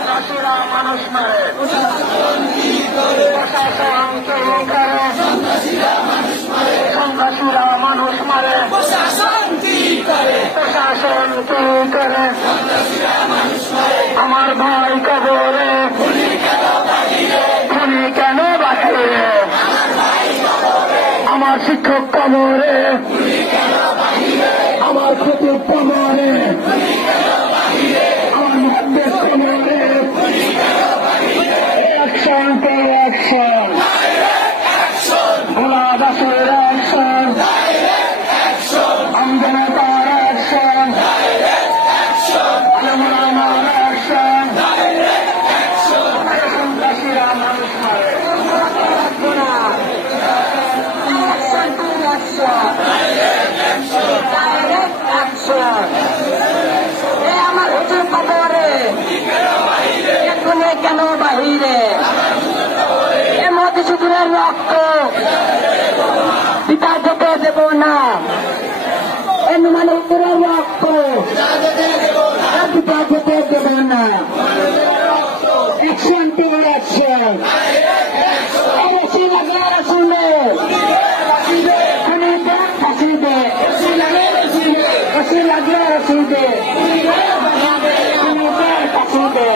সন্ত্রাসীরা মানুষ মারে, প্রশাসন কি করে? সন্ত্রাসীরা মানুষ মারে, প্রশাসন কি করে? আমার ভাই কবরে, খুনি কেন বাহিরে? আমার শিক্ষক কবরে, আমার খতিব কবরে, আমার মহাদ্দেশ কবরে, অ্যাকশন টু অ্যাকশন, ভোলা দাসের অ্যাকশন, আমজনতার অ্যাকশন, আলমুলামার অ্যাকশন, সন্ত্রাসীরা মানুষ মারে, আমার হুজুর কবরে, কেন বাহিরে? এ মধুসূদনের রক্ত পিতা যেতে দেব না, এ নুমান হুজুরের রক্ত পিতা যেতে দেব না। অ্যাকশন টু অ্যাকশন, ফাঁসি দে, ফাঁসি দে, ফাঁসি লাগলে ফাঁসি দে, ফাঁসি দে।